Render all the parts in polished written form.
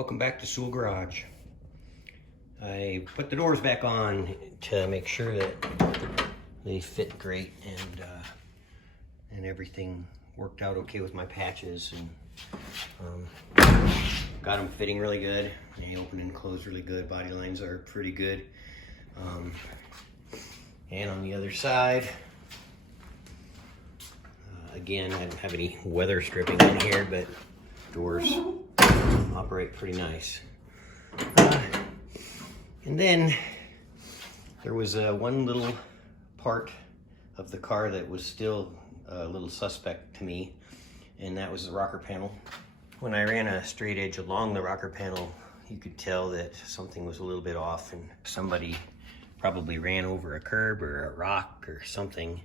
Welcome back to Soole Garage. I put the doors back on to make sure that they fit great and everything worked out okay with my patches, and got them fitting really good. They open and close really good. Body lines are pretty good. And on the other side, again, I don't have any weather stripping in here, but doors operate pretty nice. And then there was one little part of the car that was still a little suspect to me, and that was the rocker panel. When I ran a straight edge along the rocker panel, you could tell that something was a little bit off, and somebody probably ran over a curb or a rock or something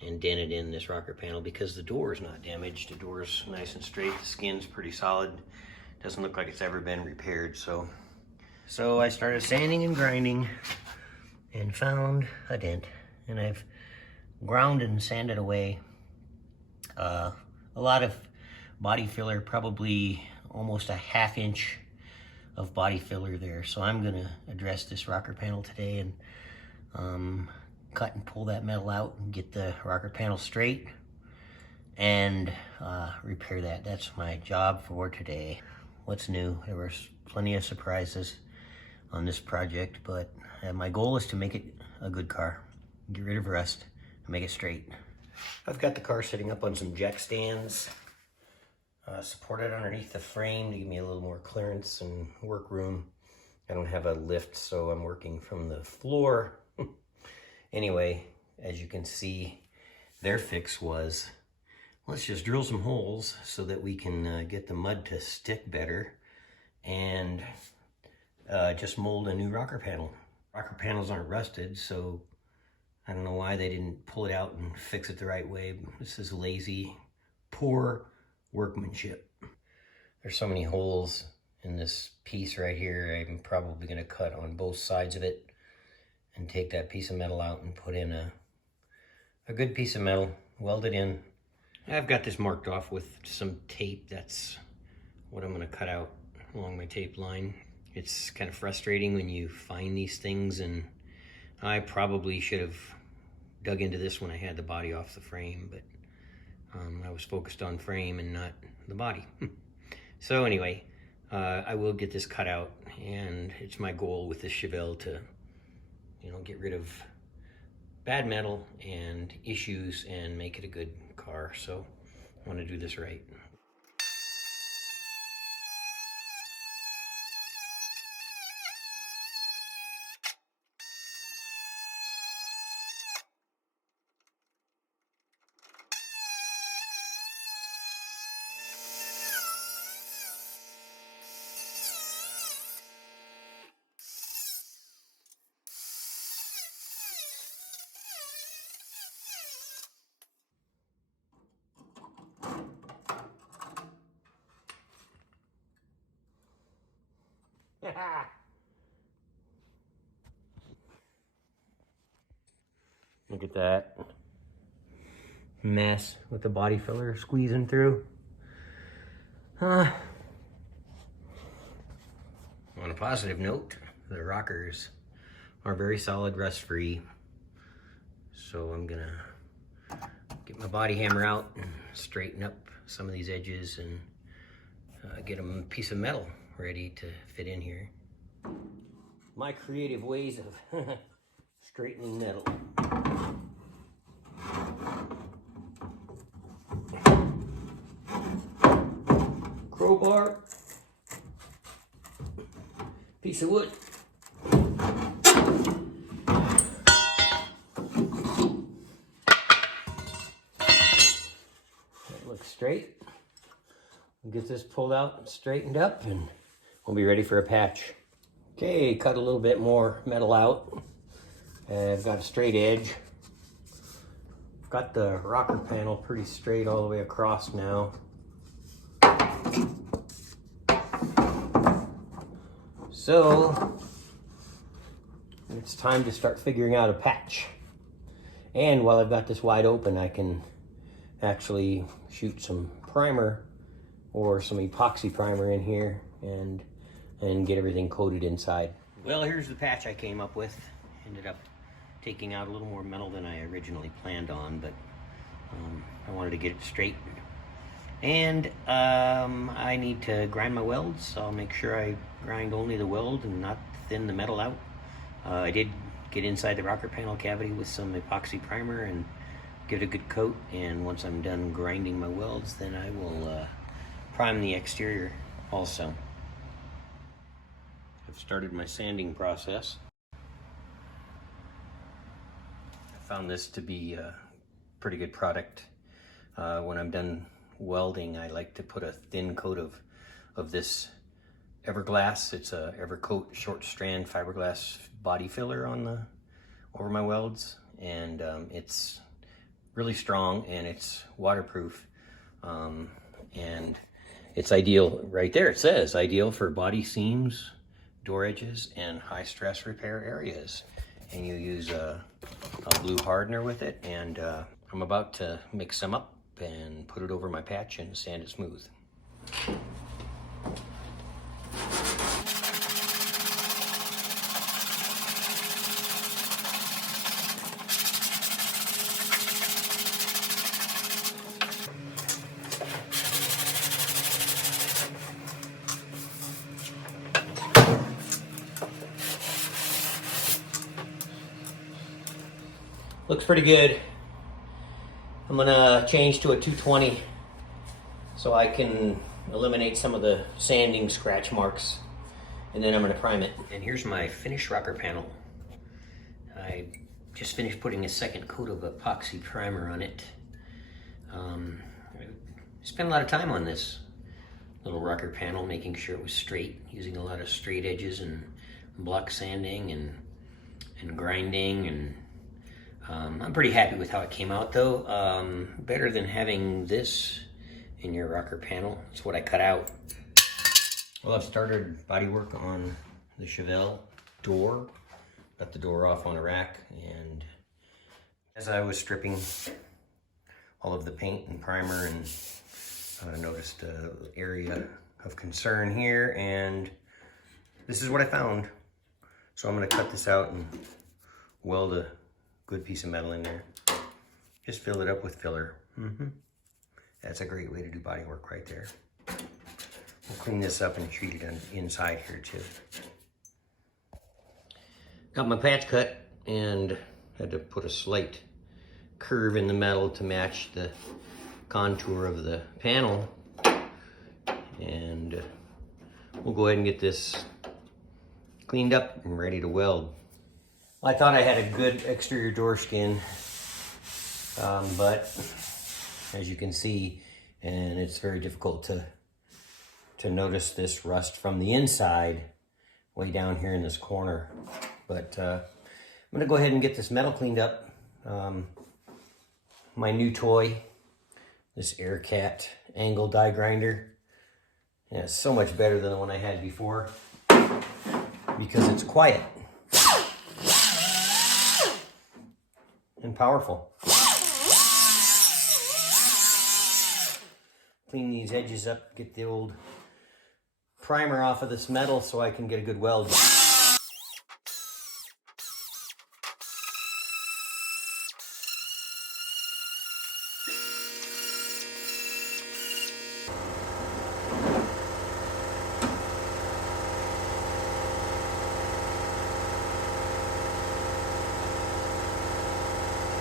and dented in this rocker panel, because the door is not damaged. The door's nice and straight. The skin's pretty solid. Doesn't look like it's ever been repaired. So I started sanding and grinding and found a dent, and I've ground and sanded away a lot of body filler, probably almost a ½ inch of body filler there. So I'm gonna address this rocker panel today and cut and pull that metal out and get the rocker panel straight and repair that. That's my job for today. What's new? There was plenty of surprises on this project, but my goal is to make it a good car, get rid of rust, and make it straight. I've got the car sitting up on some jack stands, supported underneath the frame to give me a little more clearance and work room. I don't have a lift, so I'm working from the floor. Anyway, as you can see, their fix was, let's just drill some holes so that we can get the mud to stick better and just mold a new rocker panel. Rocker panels aren't rusted, so I don't know why they didn't pull it out and fix it the right way. This is lazy, poor workmanship. There's so many holes in this piece right here. I'm probably gonna cut on both sides of it and take that piece of metal out and put in a good piece of metal, weld it in. I've got this marked off with some tape. That's what I'm gonna cut out along my tape line. It's kind of frustrating when you find these things, and I probably should have dug into this when I had the body off the frame, but I was focused on frame and not the body. So anyway, I will get this cut out, and it's my goal with this Chevelle to, get rid of bad metal and issues and make it a good car. So I want to do this right. Look at that mess with the body filler squeezing through. On a positive note, the rockers are very solid, rust-free. So I'm gonna get my body hammer out and straighten up some of these edges and get a piece of metal ready to fit in here. My creative ways of straightening metal. Crowbar, piece of wood. That looks straight. We'll get this pulled out and straightened up, and we'll be ready for a patch. Okay, cut a little bit more metal out. I've got a straight edge. Got the rocker panel pretty straight all the way across now. So it's time to start figuring out a patch. And while I've got this wide open, I can actually shoot some primer or some epoxy primer in here and and get everything coated inside. Well, here's the patch I came up with. Ended up taking out a little more metal than I originally planned on, but I wanted to get it straight. And I need to grind my welds, so I'll make sure I grind only the weld and not thin the metal out. I did get inside the rocker panel cavity with some epoxy primer and give it a good coat, and once I'm done grinding my welds, then I will prime the exterior also. I've started my sanding process. I found this to be a pretty good product. When I'm done welding, I like to put a thin coat of this Everglass. It's a Evercoat short strand fiberglass body filler over my welds, and it's really strong and it's waterproof, and it's ideal. Right there it says ideal for body seams, door edges, and high stress repair areas. And you use a blue hardener with it, and I'm about to mix them up and put it over my patch and sand it smooth. Looks pretty good. I'm gonna change to a 220 so I can eliminate some of the sanding scratch marks, and then I'm gonna prime it. And here's my finished rocker panel. I just finished putting a second coat of epoxy primer on it. I spent a lot of time on this little rocker panel, making sure it was straight, using a lot of straight edges and block sanding and grinding, and I'm pretty happy with how it came out though. Better than having this in your rocker panel. It's what I cut out. Well, I've started body work on the Chevelle door. Got the door off on a rack, and as I was stripping all of the paint and primer, and I noticed an area of concern here, and this is what I found. So I'm gonna cut this out and weld a good piece of metal in there. Just fill it up with filler. That's a great way to do body work right there. We'll clean this up and treat it on inside here too. Got my patch cut and had to put a slight curve in the metal to match the contour of the panel. And we'll go ahead and get this cleaned up and ready to weld. I thought I had a good exterior door skin, but as you can see, and it's very difficult to notice this rust from the inside way down here in this corner. But I'm gonna go ahead and get this metal cleaned up. My new toy, this AirCat angle die grinder. Yeah, it's so much better than the one I had before because it's quiet and powerful. Clean these edges up, get the old primer off of this metal so I can get a good weld.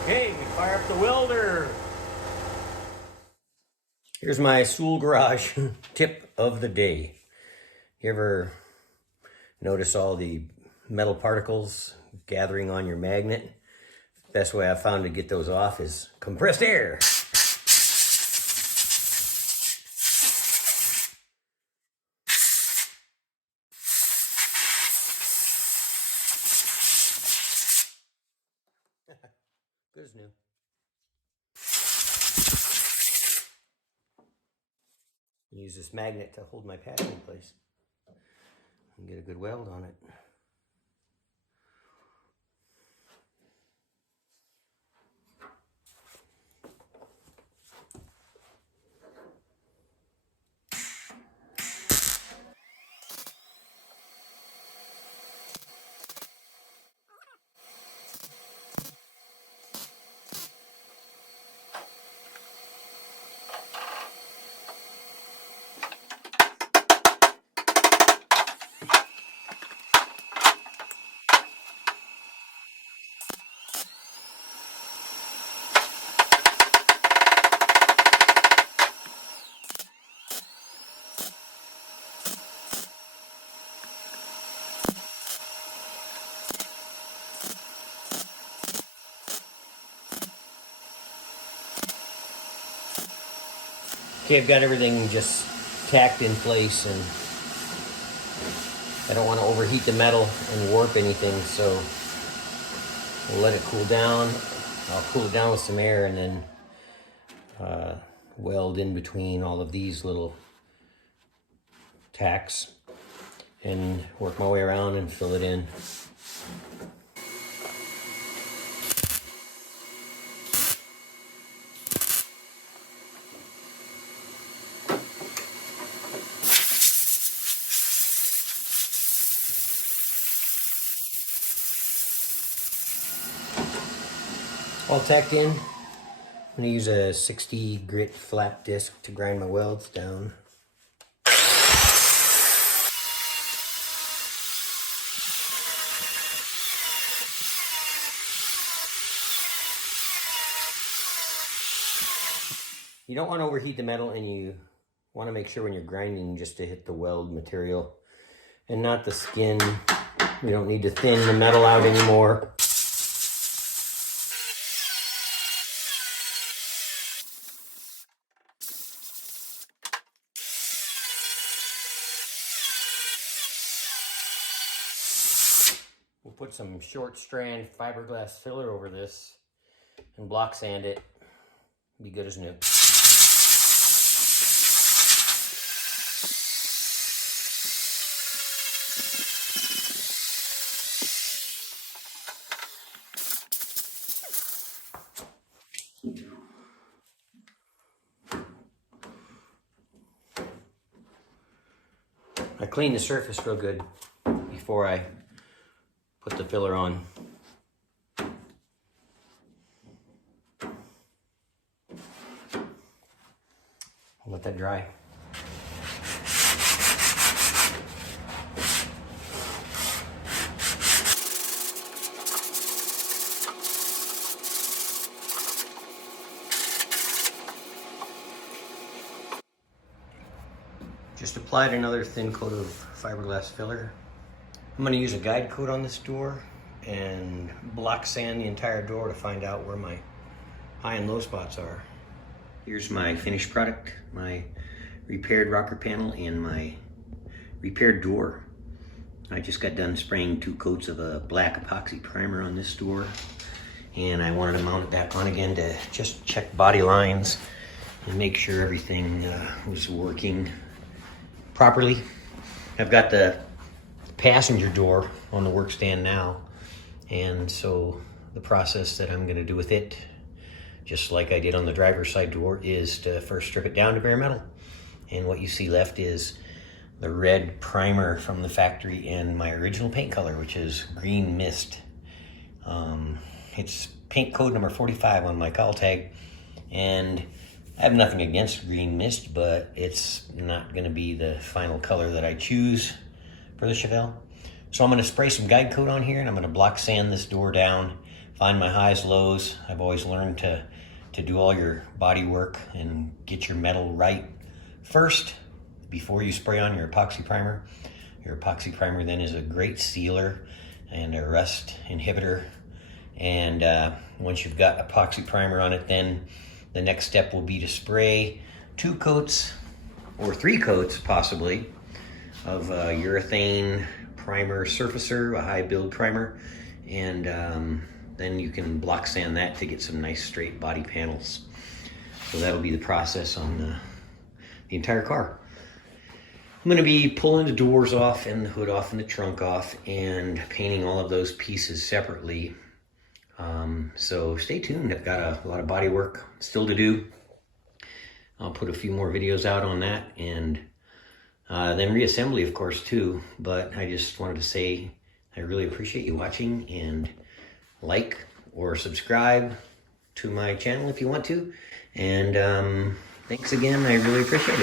Okay, we fire up the welder. Here's my Soole garage tip of the day. You ever notice all the metal particles gathering on your magnet? The best way I've found to get those off is compressed air. Good as new. Use this magnet to hold my patch in place and get a good weld on it. Okay, I've got everything just tacked in place, and I don't want to overheat the metal and warp anything, so we'll let it cool down. I'll cool it down with some air and then weld in between all of these little tacks and work my way around and fill it in. All tacked in. I'm going to use a 60 grit flat disc to grind my welds down. You don't want to overheat the metal, and you want to make sure when you're grinding just to hit the weld material and not the skin. You don't need to thin the metal out anymore. We'll put some short strand fiberglass filler over this and block sand it. Be good as new. I clean the surface real good before I put the filler on. I'll let that dry. Just applied another thin coat of fiberglass filler. I'm going to use a guide coat on this door and block sand the entire door to find out where my high and low spots are. Here's my finished product, my repaired rocker panel and my repaired door. I just got done spraying 2 coats of a black epoxy primer on this door, and I wanted to mount it back on again to just check body lines and make sure everything was working properly. I've got the passenger door on the work stand now, and so the process that I'm going to do with it, just like I did on the driver's side door, is to first strip it down to bare metal. And what you see left is the red primer from the factory and my original paint color, which is green mist. It's paint code number 45 on my call tag, and I have nothing against green mist, but it's not going to be the final color that I choose for the Chevelle. So I'm going to spray some guide coat on here, and I'm going to block sand this door down, find my highs, lows. I've always learned to do all your body work and get your metal right first before you spray on your epoxy primer. Your epoxy primer then is a great sealer and a rust inhibitor. And once you've got epoxy primer on it, then the next step will be to spray 2 coats or 3 coats possibly of urethane primer surfacer, a high build primer, and then you can block sand that to get some nice straight body panels. So that'll be the process on the entire car. I'm going to be pulling the doors off and the hood off and the trunk off and painting all of those pieces separately. So stay tuned. I've got a lot of body work still to do. I'll put a few more videos out on that, and then reassembly, of course, too. But I just wanted to say I really appreciate you watching, and like or subscribe to my channel if you want to. And thanks again. I really appreciate it.